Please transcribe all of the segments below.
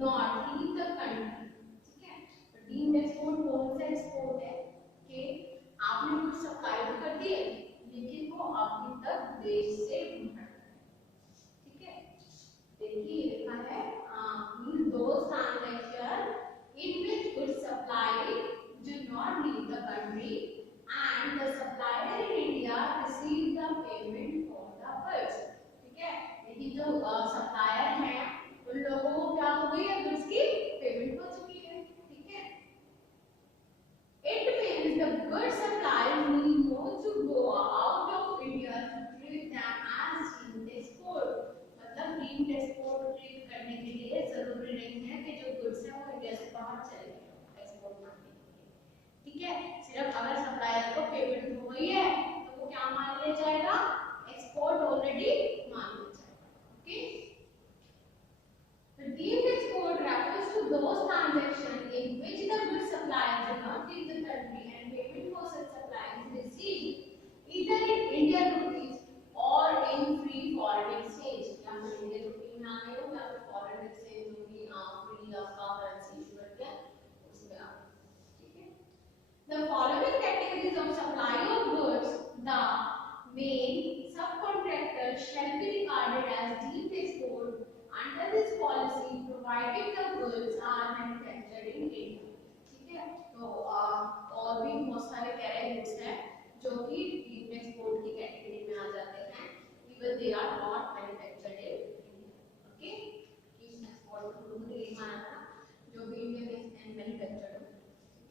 Not leave the country, ठीक है। तो डीम्ड एक्सपोर्ट कौन सा एक्सपोर्ट है कि आपने कुछ सप्लाई तो कर दी है लेकिन वो अभी तक देश से बाहर, ठीक है। देखिए लिखा है those transactions in which goods supplied do not leave the country and the supplier in India receive the payment for the goods, ठीक है। लेकिन जो सप्लायर हैं उन लोगों को क्या हो गई है, गुड्स की पेमेंट हो चुकी है, ठीक है। It means the goods suppliers need not to go out of India to treat them as deemed export, मतलब deemed export treat करने के लिए जरूरी नहीं है कि जो गुड्स है वो इंडिया से बाहर चले गए एक्सपोर्ट करने के लिए, ठीक है। सिर्फ अगर सप्लायर को पेमेंट हो गई है तो वो क्या मान लिया जाएगा, एक्सपोर्ट ऑलरेडी मान लिया जाएगा, okay. The deemed export refers to those transactions in which the goods supplier did not leave the country and payment for such supply is received either in Indian rupees or in free foreign exchange, या फिर Indian rupee में आ गए हो या फिर foreign exchange जो भी free आपका करेंसी इशू करते हैं उसमें आ, ठीक है। The following categories of supply of goods, the main subcontractor shall be regarded as deemed export under this policy provided the goods are manufactured in India, ठीक है। तो और भी बहुत सारे कैरे गुड्स हैं जो कि डीम्ड एक्सपोर्ट की कैटेगरी में आ जाते हैं even they are not manufactured in India, okay. Deemed export को नहीं माना था जो भी इंडिया में मैन्युफैक्चर्ड हो,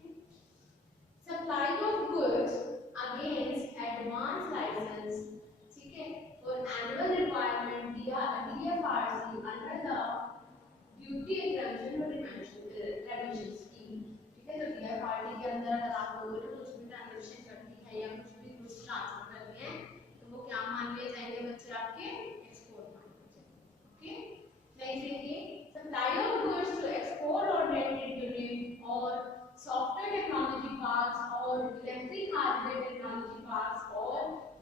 ठीक है। Supply of goods against advance license, ठीक है, और एनुअल रिक्वायरमेंट दिया DFRC under the duty exemption और रिमेशन स्कीम, ठीक है। तो DFRC के अंदर अगर आप लोगों ने कुछ भी ट्रांजैक्शन करनी है या कुछ भी गुड्स ट्रांसफर करनी है तो वो क्या मान लिए जाएंगे बच्चे, आपके एक्सपोर्ट मान लिए जाएंगे, ओके। नेक्स्ट देखिए supply of goods to export oriented unit और सॉफ्टवेयर टेक्नोलॉजी पार्क्स और इलेक्ट्रिक हार्डवेयर टेक्नोलॉजी पार्क्स और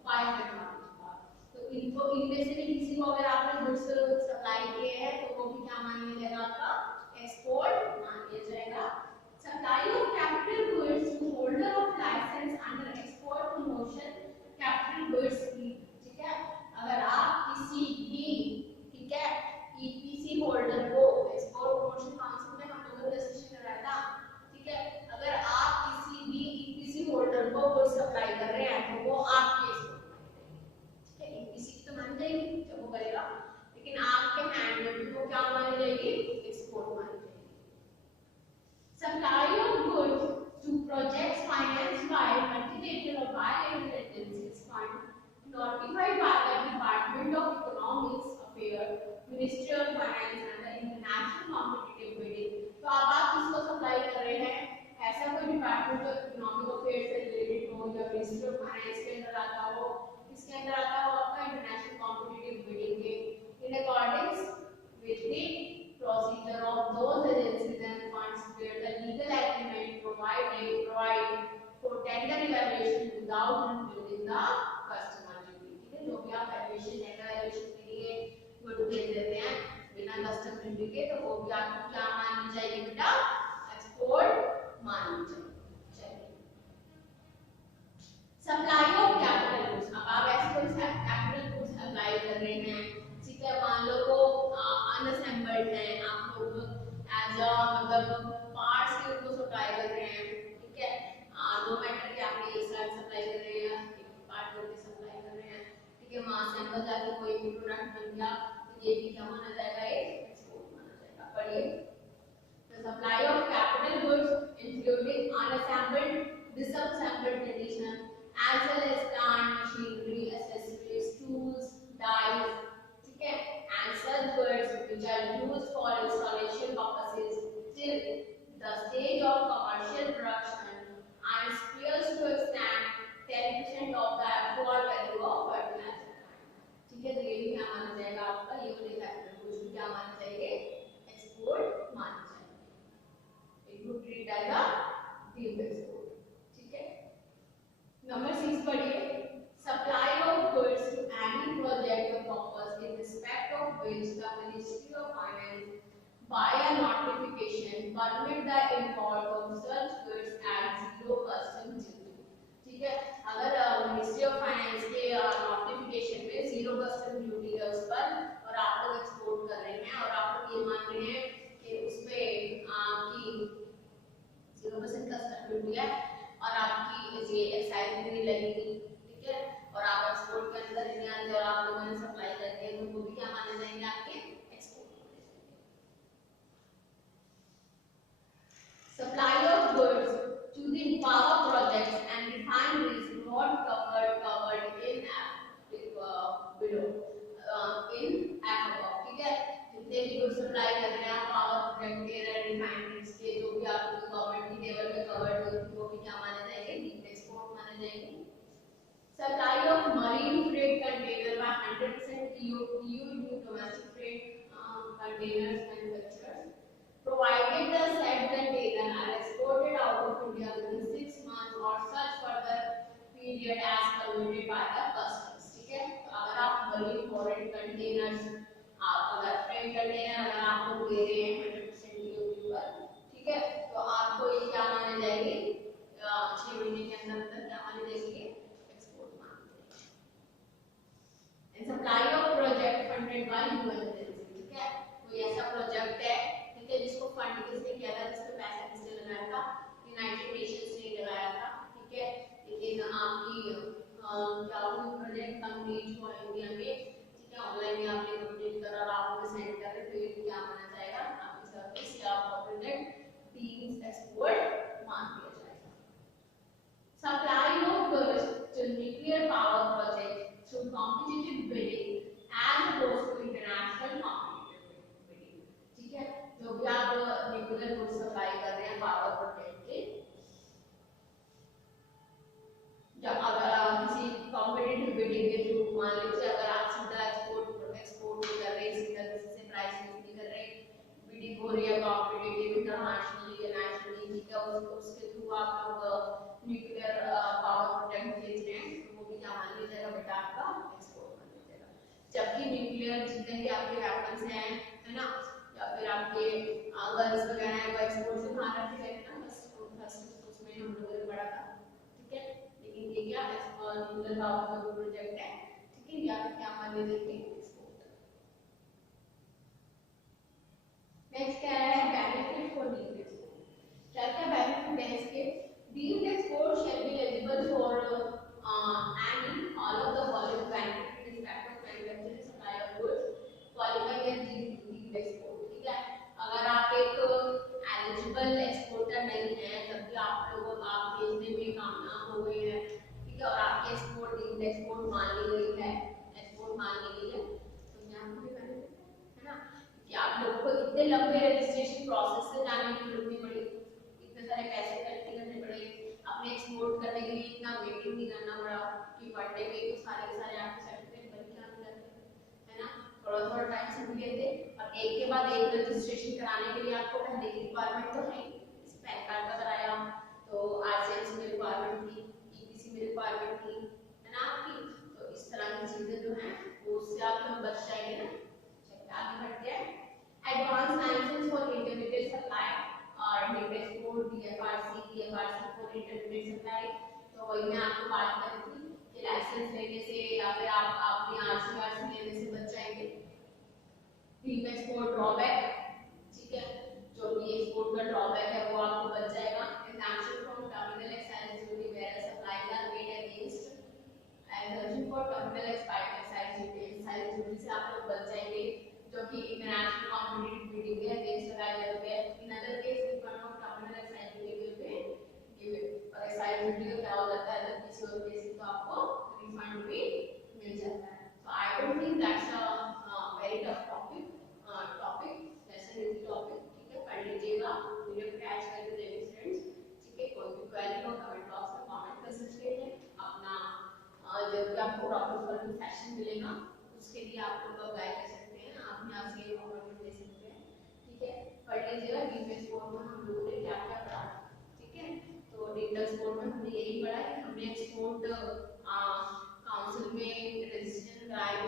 बायोटेक्नोलॉजी, तो इनको इनमें से भी किसी को अगर आपने गुड्स सप्लाई किए हैं तो वो भी क्या मान लिया जाएगा, आपका एक्सपोर्ट मान लिया जाएगा। Supply of capital goods to holder of license under export promotion capital goods scheme, ठीक है। अगर आप किसी भी, ठीक है, EPC होल्डर को एक्सपोर्ट प्रमोशन काउंसिल में हम लोगों ने डिस्कशन कराया था, ठीक है। अगर आप किसी भी EPC होल्डर को गुड्स सप्लाई कर रहे हैं तो वो आपके EPC तो मान जाएगी जब वो करेगा, लेकिन आपके हैंड में भी वो क्या मानी जाएगी, एक्सपोर्ट मानी जाएगी। Supply of goods to projects financed by multilateral और bilateral agencies fund notified by the department of economics affair, ministry of finance and the international competitive bidding, तो आप किसको सप्लाई कर रहे हैं, ऐसा कोई डिपार्टमेंट जो इकोनॉमिक अफेयर से रिलेटेड हो या मिनिस्ट्री ऑफ फाइनेंस के अंदर आता हो, इसके अंदर आता हो आपका इंटरनेशनल कॉम्पिटिटिव बिडिंग के in according with the procedure of those agencies and funds where the legal agreement provide for tender evaluation without including the customer duty, ठीक है। जो भी आप वैल्यूएशन टेंडर वैल्यूएशन के लिए गुड भेज देते हैं बिना कस्टम ड्यूटी के तो वो भी आपको क्या मानी जाएगी बेटा, एक्सपोर्ट मानी जाएगी। सप्लाई ऑफ कैपिटल गुड्स, अब आप ऐसे कोई कैपिटल गुड्स सप्लाई कर रहे हैं, ठीक है, मान लो वो अनअसेंबल्ड है, आप लोग एज अ मतलब पार्ट्स के उनको सप्लाई कर रहे हैं, ठीक है, दो मेटल के आपने एक साथ सप्लाई कर रहे हैं, एक पार्ट करके सप्लाई कर रहे हैं, ठीक है, वहां से अंदर जाके कोई भी प्रोडक्ट बन गया तो ये भी क्या माना जाएगा, एक एक्सपोर्ट माना जाएगा। पढ़िए the supply of capital goods including unassembled, disassembled condition as well as plant machinery, accessories, tools, dies, ठीक है, and such goods which are used for installation purposes till the stage of commercial production and spares to extent 10% of the actual value of fertilizer, ठीक है। तो ये भी क्या माना जाएगा आपका, ये वाले कैपिटल गुड्स भी क्या माना जाएंगे, एक्सपोर्ट माना जाएगा, it would treat as a deemed export, ठीक है। नंबर 6 पढ़िए supply of goods to any project और purpose in respect of which the Ministry of Finance by a notification permit the import of such goods at zero custom duty। ठीक है, अगर ministry of finance के notification में zero custom duty है उस पर और आप लोग एक्सपोर्ट कर रहे हैं और आप लोग ये मान रहे हैं कि उस पे आपकी 0% कस्टम ड्यूटी है और आपकी ये एक्साइज भी नहीं लगेगी, ठीक है, और आप एक्सपोर्ट के अंदर नहीं आते और आप लोगों ने सप्लाई करके तो वो भी क्या माने जाएंगे आपके export. Supply of goods to the power projects and refineries not covered in below in above, ठीक है, जितने भी गुड सप्लाई कर रहे हैं पावर प्रोजेक्ट के रिफाइनरीज के जो भी आपको गवर्नमेंट की लेवल पे कवर्ड होती वो भी क्या माने जाएंगे, डीप एक्सपोर्ट माने जाएंगे। Supply of marine freight container by 100% EU domestic freight containers manufacturers provided the said container are exported out of India within 6 months or such further period as permitted by the customs, ठीक है, तो अगर आप marine foreign containers आप अगर freight container अगर आप लोग दे रहे हैं 100% ड्यूटी पर, ठीक है, तो आपको ये क्या माने जाएंगे 6 महीने के अंदर अंदर क्या माने जाएंगे एक्सपोर्ट माने जाएंगे। And supply of project funded by UN agency, ठीक है, कोई ऐसा प्रोजेक्ट है ठीक है जिसको फंड किसने किया था, जिसपे पैसा किसने लगाया था, यूनाइटेड नेशंस ने लगाया था, ठीक है, लेकिन आपकी क्या वो प्रोजेक्ट कंप्लीट हुआ इंडिया में, ठीक है, ऑनलाइन में आपने कंप्लीट करा और आप उसे सेंड कर रहे तो ये क्या माना जाएगा आपकी सर्विस या आपका प्रोजेक्ट टीम्स एक्सपोर्ट मान दिया जाएगा। Supply of goods to nuclear power project through competitive bidding as opposed to international competitive bidding, ठीक है, जो भी आप न्यूक्लियर गुड्स सप्लाई कर रहे हैं पावर प्रोजेक्ट के, जब अगर किसी कॉम्पिटिटिव बिडिंग के थ्रू मान लीजिए अगर आप सीधा एक्सपोर्ट नहीं कर रहे, सीधा किसी से प्राइस नहीं कर रहे, बिडिंग हो रही है कॉम्पिटिटिव इंटरनेशनली या नेशनली, ठीक है, उसके थ्रू आप लोग न्यूक्लियर पावर प्रोजेक्ट भेज रहे हैं तो वो भी क्या मान लिया जाएगा बेटा आपका एक्सपोर्ट मान लिया जाएगा। जबकि न्यूक्लियर जितने भी आपके वेपन्स हैं है ना या फिर आपके गन्स वगैरह हैं वो एक्सपोर्ट से बाहर रखे गए ना, बस फर्स्ट उसमें हम लोगों ने पढ़ा था, ठीक है, लेकिन ये क्या न्यूक्लियर पावर का जो प्रोजेक्ट है, ठीक है, या क्या मान लीजिए एक्सपोर्ट। नेक्स्ट क्या है बेनिफिट फॉर डीम्ड एक्सपोर्ट, क्या क्या बेनिफिट है इसके। Deemed export shall be eligible for any all of the following benefit in respect of manufacturing supply of goods qualifying as deemed export, ठीक है, अगर आप एक एलिजिबल एक्सपोर्टर नहीं है तब भी आप लोगों आप भेजने में कामयाब हो गए हैं, ठीक है, और आपकी एक्सपोर्ट डीम्ड एक्सपोर्ट मान ली गई है, एक्सपोर्ट मान ली गई है, तो क्या आपको भी बेनिफिट है ना कि आप लोगों को इतने लंबे रजिस्ट्रेशन प्रोसेस से जाने की जरूरत नहीं पड़ी, इतने सारे पैसे इकट्ठे करने पड़े, अपने एक्सपोर्ट करने के लिए इतना वेटिंग नहीं करना पड़ा कि पढ़ने में तो सारे के सारे आपके सर्टिफिकेट बन के आने लगते है ना, थोड़ा थोड़ा टाइम से मिले थे और एक के बाद एक रजिस्ट्रेशन कराने के लिए आपको पहले की रिक्वायरमेंट तो है, इस पैन कार्ड का कराया तो आरसीएमसी में रिक्वायरमेंट थी, ईपीसी में रिक्वायरमेंट थी है ना आपकी, तो इस तरह की चीजें जो हैं वो उससे आप लोग बच जाएंगे ना। चलिए आगे बढ़ते हैं। Advance licence for intermediate supply और deemed export DFRC for intermediate supply, तो वही मैं आपको बात कर रही थी कि लाइसेंस लेने से या फिर आप अपनी आरसी लेने से बच जाएंगे। डीम्ड एक्सपोर्ट ड्रॉबैक, ठीक है, जो भी एक्सपोर्ट का ड्रॉबैक है वो आपको बच जाएगा। Exemption from terminal excise duty where supplies are made against exemption for terminal excise duty से आप लोग बच जाएंगे जो कि इंटरनेशनल कॉम्पिटिटिव बिडिंग के अगेंस्ट लगाए जाते हैं। In other case refund of terminal excise duty will be given, और एक्साइज ड्यूटी का क्या हो जाता है जब किसी और केस तो आपको रिफंड भी मिल जाता है। तो I don't think that's a very tough topic, lesson easy topic, ठीक है, पढ़ लीजिएगा, वीडियो को कैच करके देखिए फ्रेंड्स, ठीक है, कोई भी क्वेरी हो कमेंट बॉक्स में कमेंट कर सकते हैं, अपना जब भी आपको प्रॉब्लम सॉल्विंग सेशन मिलेगा उसके लिए आप लोग अप्लाई कर सकते हैं, आप यहाँ से कमेंट दे सकते हैं, ठीक है, पढ़ लीजिएगा। डीम्ड एक्सपोर्ट में हम लोगों ने क्या क्या पढ़ा, ठीक है, तो डीम्ड एक्सपोर्ट में हमने यही पढ़ा कि हमने एक्सपोर्ट काउंसिल में रजिस्ट्रेशन कराया